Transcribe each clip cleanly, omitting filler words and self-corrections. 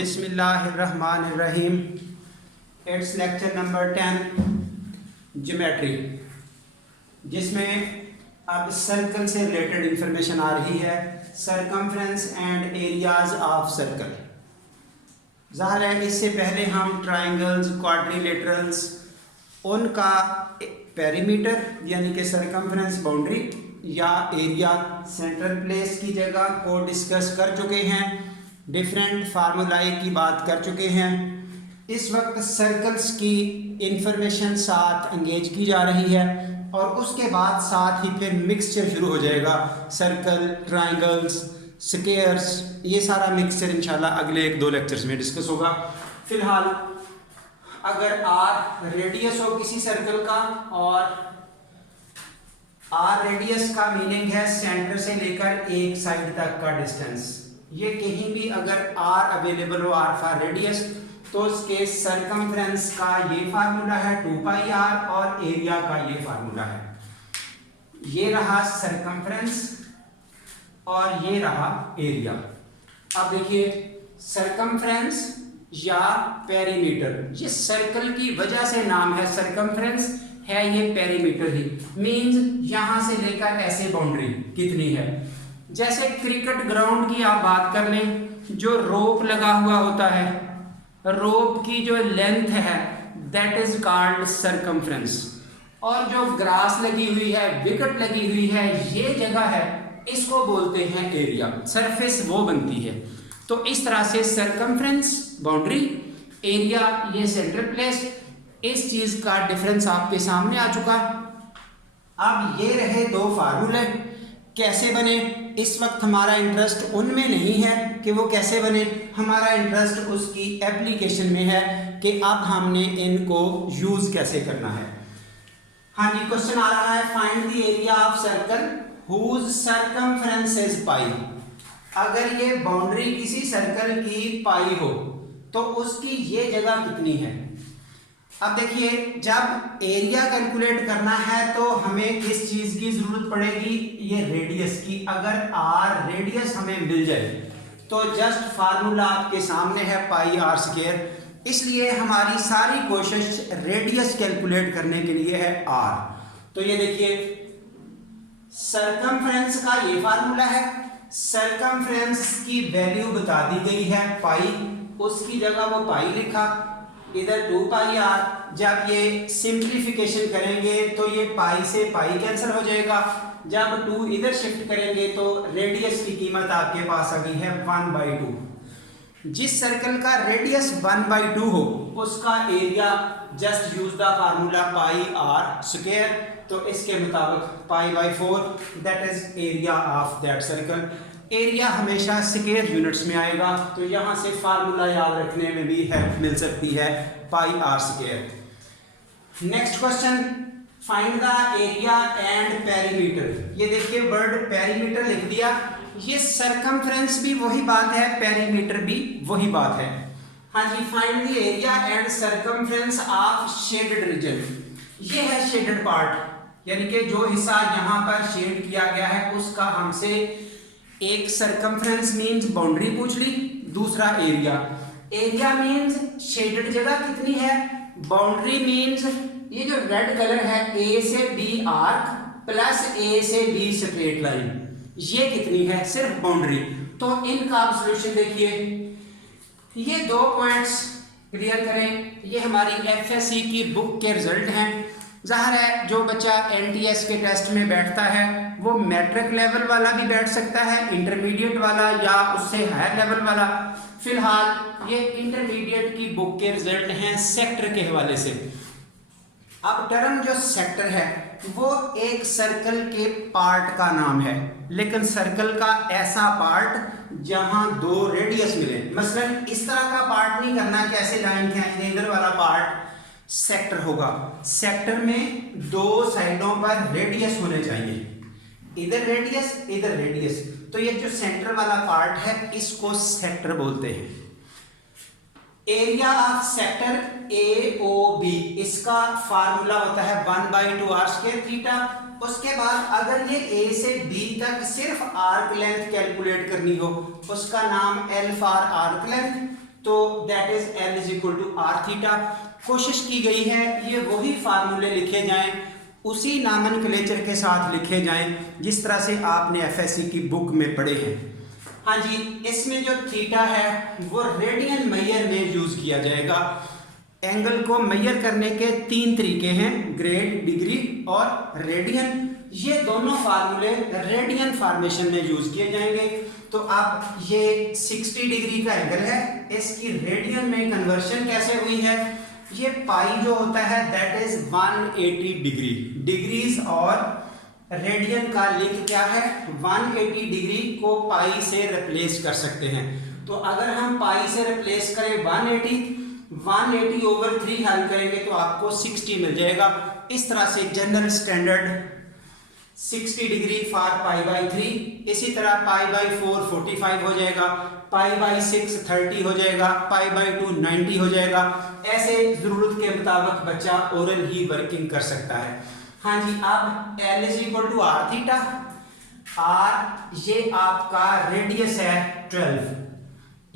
बिस्मिल्लाहिर्रहमानिर्रहीम। It's lecture number 10 geometry, जिसमें अब सर्कल से रिलेटेड इंफॉर्मेशन आ रही है। Circumference and areas of circle. ज़ाहिर है इससे पहले हम ट्राइंगल्स, क्वाड्रिलेटरल्स, उनका पेरीमीटर यानी कि सरकमफ्रेंस बाउंड्री या एरिया सेंट्रल प्लेस की जगह को डिस्कस कर चुके हैं। डिफरेंट फार्मूलाए की बात कर चुके हैं। इस वक्त सर्कल्स की इंफॉर्मेशन साथ एंगेज की जा रही है और उसके बाद साथ ही फिर मिक्सचर शुरू हो जाएगा। सर्कल, ट्राइंगल्स, स्क्वायर्स, ये सारा मिक्सचर इंशाल्लाह अगले 1-2 लेक्चर्स में डिस्कस होगा। फिलहाल अगर आर रेडियस हो किसी सर्कल का, और आर रेडियस का मीनिंग है सेंटर से लेकर एक साइड तक का डिस्टेंस। ये कहीं भी अगर आर अवेलेबल हो, आर फॉर रेडियस, तो उसके सरकमफ्रेंस का ये फार्मूला है 2πr और एरिया का ये फार्मूला है। ये रहा सरकमफ्रेंस और ये रहा एरिया। अब देखिए सरकमफ्रेंस या पेरीमीटर, ये सर्कल की वजह से नाम है सरकमफ्रेंस है, ये पेरीमीटर ही मींस यहां से लेकर ऐसे बाउंड्री कितनी है। जैसे क्रिकेट ग्राउंड की आप बात कर लें, जो रोप लगा हुआ होता है, रोप की जो लेंथ है दैट इज कॉल्ड सरकमफ्रेंस, और जो ग्रास लगी हुई है, विकेट लगी हुई है, ये जगह है, इसको बोलते हैं एरिया। सरफेस वो बनती है। तो इस तरह से सरकमफ्रेंस बाउंड्री, एरिया ये सेंट्रल प्लेस, इस चीज का डिफरेंस आपके सामने आ चुका। अब ये रहे 2 फार्मूले, कैसे बने। इस वक्त हमारा इंटरेस्ट उनमें नहीं है कि वो कैसे बने, हमारा इंटरेस्ट उसकी एप्लीकेशन में है कि अब हमने इनको यूज कैसे करना है। हाँ जी, क्वेश्चन आ रहा है find the area of circle whose circumference is pi. अगर ये बाउंड्री किसी सर्कल की पाई हो तो उसकी ये जगह कितनी है। अब देखिए, जब एरिया कैलकुलेट करना है तो हमें किस चीज की जरूरत पड़ेगी, ये रेडियस की। अगर आर रेडियस हमें मिल जाए तो जस्ट फार्मूला आपके सामने है πr²। इसलिए हमारी सारी कोशिश रेडियस कैलकुलेट करने के लिए है आर। तो ये देखिए सरकमफ्रेंस का ये फार्मूला है। सरकमफ्रेंस की वैल्यू बता दी गई है पाई, उसकी जगह वो पाई लिखा, इधर 2πr। जब ये सिंप्लीफिकेशन करेंगे तो ये पाई से पाई कैंसिल हो जाएगा। जब 2 इधर शिफ्ट करेंगे तो रेडियस की कीमत आपके पास आ गई है 1/2। जिस सर्कल का रेडियस 1/2 हो उसका area just use the formula πr²। तो इसके मुताबिक π/4 that is area of that circle. Area हमेशा स्क्वायर यूनिट्स में आएगा, तो यहाँ से फार्मूला याद रखने में भी हेल्प मिल सकती है πr²। Next question, find the area and perimeter. ये देखिए वर्ड पेरीमीटर लिख दिया। ये सरकमफ्रेंस भी वही बात है, पेरीमीटर भी वही बात है। हाँ जी, find the area and circumference of shaded region. ये है शेडेड पार्ट, यानी कि जो हिस्सा यहाँ पर शेड किया गया है उसका हमसे एक सरकमफ्रेंस मींस बाउंड्री पूछ ली, दूसरा एरिया। एरिया मींस शेडेड जगह कितनी है, बाउंड्री मींस ये जो रेड कलर है ए से बी आर्क प्लस ए से बी स्ट्रेट लाइन, ये कितनी है, सिर्फ बाउंड्री। तो इनका आप सॉल्यूशन देखिए, ये 2 पॉइंट्स क्लियर करें। ये हमारी एफएससी की बुक के रिजल्ट हैं। ज़ाहिर है जो बच्चा एनटीएस के टेस्ट में बैठता है वो मैट्रिक लेवल वाला भी बैठ सकता है, इंटरमीडिएट वाला या उससे हायर लेवल वाला। फिलहाल ये इंटरमीडिएट की बुक के रिजल्ट हैं सेक्टर के हवाले से। अब टर्म जो सेक्टर है वो एक सर्कल के पार्ट का नाम है, लेकिन सर्कल का ऐसा पार्ट जहां 2 रेडियस मिले। मसलन इस तरह का पार्ट नहीं करना कि ऐसे लाइन खींचने, इधर वाला पार्ट सेक्टर होगा। सेक्टर में 2 साइडों पर रेडियस होने चाहिए, इधर रेडियस इधर रेडियस। तो ये जो सेंटर वाला पार्ट है इसको सेक्टर बोलते हैं। एरिया ऑफ सेक्टर AOB, इसका फार्मूला होता है 1/2r² थीटा। उसके बाद अगर ये A से B तक सिर्फ आर्क लेंथ कैलकुलेट करनी हो उसका नाम L फॉर आर्क लेंथ, तो that is L is equal to r theta. कोशिश की गई है ये वही फार्मूले लिखे जाएं, उसी नॉमेनक्लेचर के साथ लिखे जाएं जिस तरह से आपने एफएससी की बुक में पढ़े हैं। हाँ जी, इसमें जो थीटा है वो रेडियन मेजर में यूज किया जाएगा। एंगल को मेजर करने के 3 तरीके हैं, ग्रेड, डिग्री और रेडियन। ये दोनों फार्मूले रेडियन फॉर्मेशन में यूज किए जाएंगे। तो अब ये 60 डिग्री का एंगल है, इसकी रेडियन में कन्वर्शन कैसे हुई है? ये पाई जो होता है दैट इज 180 डिग्री। डिग्रीज और रेडियन का लिंक क्या है? 180 डिग्री को पाई से रिप्लेस कर सकते हैं। तो अगर हम पाई से रिप्लेस करें 180 ओवर 3 हल करेंगे तो आपको 60 मिल जाएगा। इस तरह से general standard 60 degree for pi by 3, इसी तरह पाई बाई 4 45 हो जाएगा, पाई बाई 6 30 हो जाएगा, पाई बाई 2 90 हो जाएगा। ऐसे जरूरत के मुताबिक बच्चा ओरल ही वर्किंग कर सकता है। हाँ जी, अब L is equal to r theta. R ये आपका रेडियस है 12,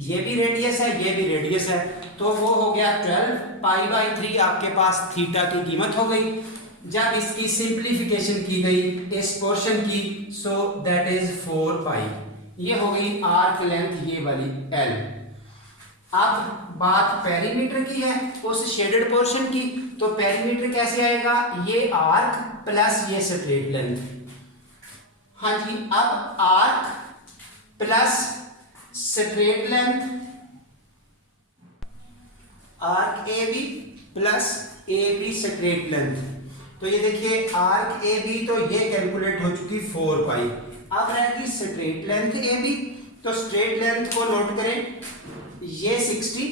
ये भी रेडियस है, ये भी रेडियस है, तो वो हो गया 12 पाई बाई 3 आपके पास थीटा की कीमत हो गई। जब इसकी सिंप्लीफिकेशन की गई इस पोर्शन की, सो दैट इज 4 पाई। ये हो गई आर्क लेंथ ये वाली L। अब बात पेरीमीटर की है, उस शेडेड पोर्शन की। तो पेरीमीटर कैसे आएगा? ये आर्क प्लस ये स्ट्रेट लेंथ। हाँ जी, अब arc plus straight length, arc A B plus A B straight length. तो ये देखिए आर्क ए बी तो ये कैलकुलेट हो चुकी 4 पाई। अब रहेगी स्ट्रेट लेंथ ए बी, तो स्ट्रेट लेंथ को नोट करें, ये 60।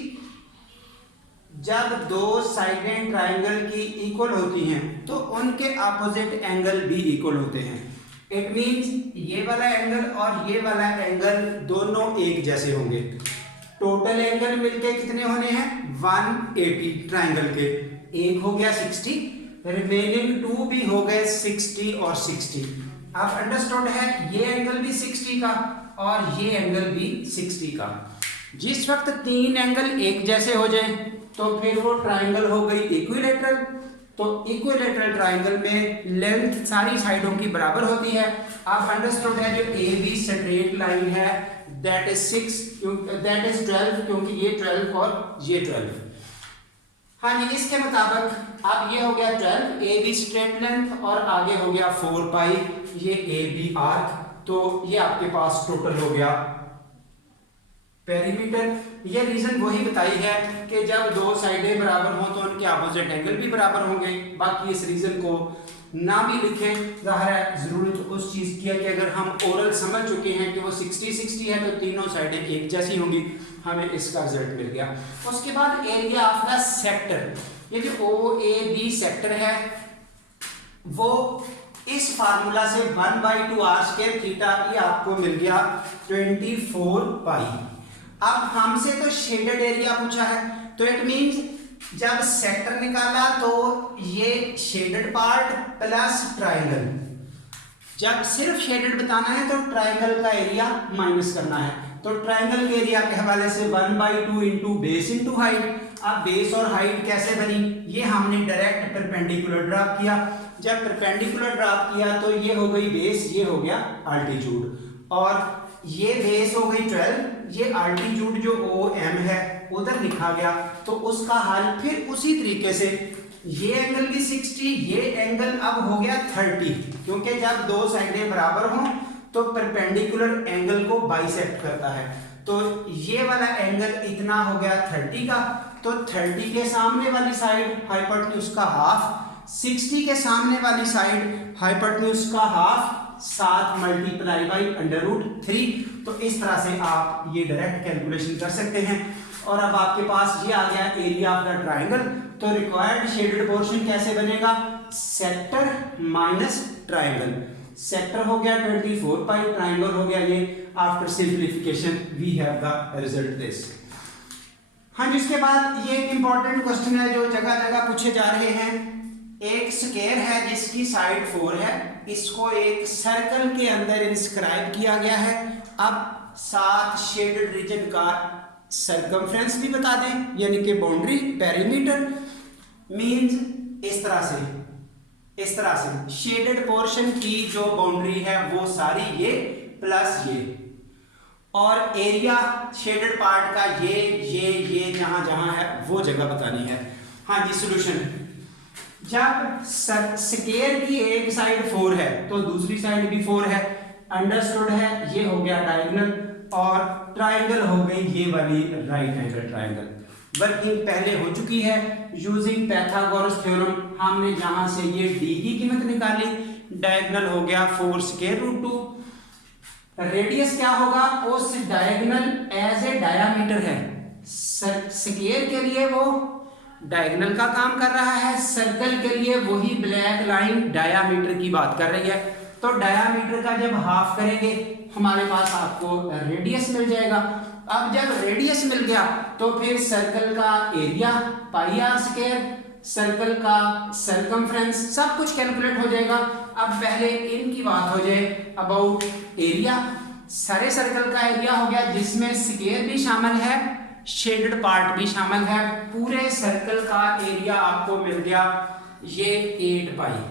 जब दो साइडें ट्राइंगल की इक्वल होती हैं तो उनके अपोजिट एंगल भी इक्वल होते हैं। इट मींस ये वाला एंगल और ये वाला एंगल दोनों एक जैसे होंगे। टोटल एंगल मिलके कितने होने हैं? 180 ट्राइंगल के। एक हो गया 60, रिमेनिंग 2 भी हो गए 60 और 60। अब अंडरस्टूड है ये एंगल भी 60 का और ये एंगल भी 60 का। जिस वक्त 3 एंगल एक जैसे हो जाएं तो फिर वो ट्राइंगल हो गई इक्विलेटरल। तो इक्विलेटरल ट्राइंगल में लेंथ सारी साइडों की बराबर होती है। अब अंडरस्टूड है जो ए बी स्ट्रेट लाइन है दैट इज 12, क्योंकि ये 12 और ये 12। हाँ जी, इसके मुताबिक अब ये हो गया 12 ए बी स्ट्रेट लेंथ और आगे हो गया 4 पाई ये ए बी आर्क। तो ये आपके पास टोटल हो गया पेरीमीटर। ये रीजन वही बताई है कि जब दो साइडें बराबर हों तो उनके अपोजिट एंगल भी बराबर होंगे। बाकी इस रीजन को ना भी लिखें, ज़ाहिर है ज़रूरत उस चीज़ की है कि अगर हम ओरल समझ चुके हैं कि वो 60-60 है तो तीनों साइडें एक जैसी होंगी, हमें इसका रिजल्ट मिल गया। उसके बाद एरिया ऑफ द सेक्टर, ये जो ओ ए बी सेक्टर है वो इस फार्मूला से 1/2 r स्क्वायर थीटा ये आपको मिल गया 24 पाई। अब हमसे तो शेडेड एरिया पूछा है, तो इट मींस जब सेक्टर निकाला तो ये शेडेड पार्ट प्लस ट्राइंगल। जब सिर्फ शेडेड बताना है तो ट्राइंगल का एरिया माइनस करना है। तो ट्राइंगल के एरिया के हवाले से 1/2 इंटू बेस इंटू हाइट। अब बेस और हाइट कैसे बनी? ये हमने डायरेक्ट परपेंडिकुलर ड्रॉप किया। जब परपेंडिकुलर ड्रॉप किया तो ये हो गई बेस, ये हो गया अल्टीट्यूड, और ये बेस हो गई 12, ये अल्टीट्यूड जो ओ एम है उधर लिखा गया। तो उसका हल फिर उसी तरीके से, ये एंगल भी 60, ये एंगल अब हो गया 30, क्योंकि जब दो साइडें बराबर हों तो परपेंडिकुलर एंगल को बाइसेक्ट करता है। तो ये वाला एंगल इतना हो गया 30 का, तो 30 के सामने वाली साइड हाइपोटेन्यूज का हाफ, 60 के सामने वाली साइड हाइपोटेन्यूज का हाफ, 7 मल्टीप्लाई बाई √3। तो इस तरह से आप ये डायरेक्ट कैलकुलेशन कर सकते हैं। और अब आपके पास ये आ गया एरिया ऑफ द ट्राइंगल। तो रिक्वायर्ड शेडेड पोर्शन कैसे बनेगा? Sector minus triangle. सेक्टर हो गया 24 पाई, ट्राइंगल हो गया ये। After simplification we have the result this. हाँ, जिसके बाद ये एक इंपॉर्टेंट क्वेश्चन है जो जगह जगह पूछे जा रहे हैं। एक स्क्वायर है जिसकी साइड 4 है, इसको एक सर्कल के अंदर इंस्क्राइब किया गया है। अब 7 शेडेड रीजन का सरकमफ्रेंस भी बता दें, यानी कि बाउंड्री पेरीमीटर मींस इस तरह से शेडेड पोर्शन की जो बाउंड्री है वो सारी ये प्लस ये, और एरिया शेडेड पार्ट का ये जहां जहां है वो जगह बतानी है। हाँ जी, सॉल्यूशन, जब स्क्वायर की एक साइड 4 है तो दूसरी साइड भी 4 है, अंडरस्टूड है, ये हो गया डायगोनल, और ट्रायंगल हो गई ये वाली राइट एंगल ट्रायंगल। वर्किंग पहले हो चुकी है यूजिंग पाइथागोरस थ्योरम, हमने जहां से ये d की कीमत निकाली, डायगोनल हो गया 4 स्क्वायर रूट 2, रेडियस क्या होगा उस डायगोनल एज ए डायामीटर है, स्क्वायर के लिए वो डायगोनल का काम कर रहा है, सर्कल के लिए वही ब्लैक लाइन डायामीटर की बात कर रही है। तो डायामीटर का जब हाफ करेंगे हमारे पास आपको रेडियस मिल जाएगा। अब जब रेडियस मिल गया तो फिर सर्कल का area pi r square, circle का सरकमफ्रेंस, सब कुछ कैलकुलेट हो जाएगा। अब पहले इनकी बात हो जाए अबाउट एरिया। सारे सर्कल का एरिया हो गया जिसमें स्क्वायर भी शामिल है, शेडेड पार्ट भी शामिल है, पूरे सर्कल का एरिया आपको मिल गया ये 8 पाई।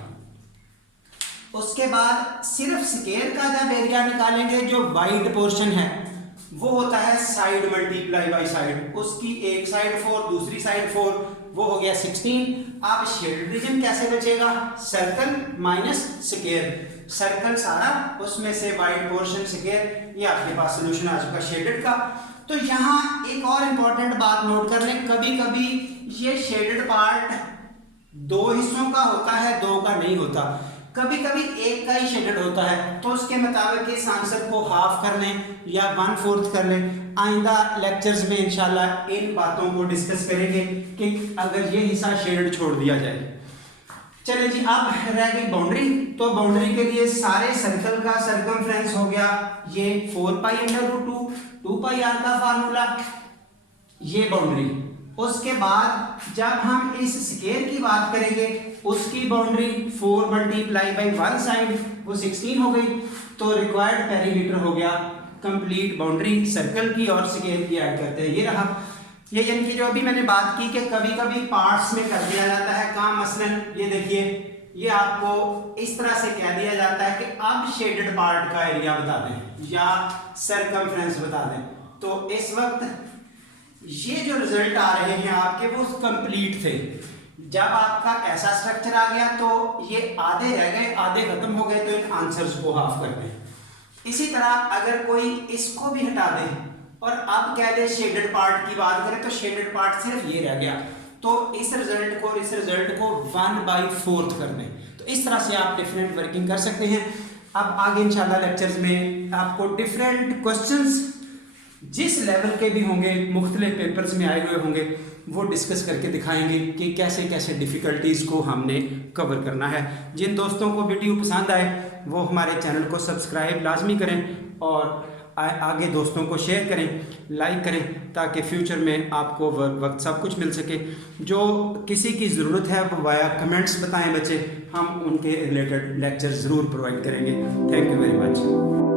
उसके बाद सिर्फ स्क्वायर का जब एरिया निकालेंगे, जो वाइड पोर्शन है वो होता है साइड मल्टीप्लाई बाई साइड, उसकी एक साइड 4 दूसरी साइड 4, वो हो गया 16। अब शेडेड रीजन कैसे बचेगा, सर्कल माइनस स्क्वायर, सर्कल सारा उसमें से वाइड पोर्शन स्क्वायर, ये आपके पास सॉल्यूशन आ चुका शेडेड का। तो यहाँ एक और इम्पॉर्टेंट बात नोट कर लें, कभी कभी ये शेडेड पार्ट 2 हिस्सों का होता है, 2 का नहीं होता, कभी कभी एक का ही शेडेड होता है, तो उसके मुताबिक इस आंसर को हाफ कर लें या 1/4 कर लें। आइंदा लेक्चर्स में इंशाल्लाह इन बातों को डिस्कस करेंगे कि अगर ये हिस्सा शेडेड छोड़ दिया जाए। चलिए जी, अब रह गई बाउंड्री। तो बाउंड्री के लिए सारे सर्कल का सरकमफ्रेंस हो गया ये 4 pi under root 2, 2 pi R का फार्मूला, ये बाउंड्री। उसके बाद जब हम इस स्क्वायर की बात करेंगे उसकी बाउंड्री 4 मल्टीप्लाई बाई 1 साइड, वो 16 हो गई, तो रिक्वायर्ड पेरीमीटर हो गया कंप्लीट बाउंड्री सर्कल की और स्क्वायर की ऐड करते हैं, ये रहा। ये यानी कि जो अभी मैंने बात की कि कभी कभी पार्ट्स में कर दिया जाता है काम, मसलन ये देखिए, ये आपको इस तरह से कह दिया जाता है कि अब शेडेड पार्ट का एरिया बता दें या सरकमफ्रेंस बता दें, तो इस वक्त ये जो रिजल्ट आ रहे हैं आपके वो कंप्लीट थे। जब आपका ऐसा स्ट्रक्चर आ गया तो ये आधे रह गए, आधे खत्म हो गए, तो इन आंसर्स को हाफ कर दें। इसी तरह अगर कोई इसको भी हटा दे और अब कह दे शेडेड पार्ट की बात करें, तो शेडेड पार्ट सिर्फ ये रह गया, तो इस रिजल्ट को 1/4 कर दें। तो इस तरह से आप डिफरेंट वर्किंग कर सकते हैं। अब आगे इंशाल्लाह लेक्चर्स में आपको डिफरेंट क्वेश्चंस जिस लेवल के भी होंगे, मुख्तलिफ पेपर्स में आए हुए होंगे, वो डिस्कस करके दिखाएंगे कि कैसे कैसे डिफ़िकल्टीज़ को हमने कवर करना है। जिन दोस्तों को वीडियो पसंद आए वो हमारे चैनल को सब्सक्राइब लाजमी करें और आगे दोस्तों को शेयर करें, लाइक करें, ताकि फ्यूचर में आपको वक्त सब कुछ मिल सके। जो किसी की ज़रूरत है वो वाया कमेंट्स बताएं बच्चे, हम उनके रिलेटेड लेक्चर ज़रूर प्रोवाइड करेंगे। Thank you very much.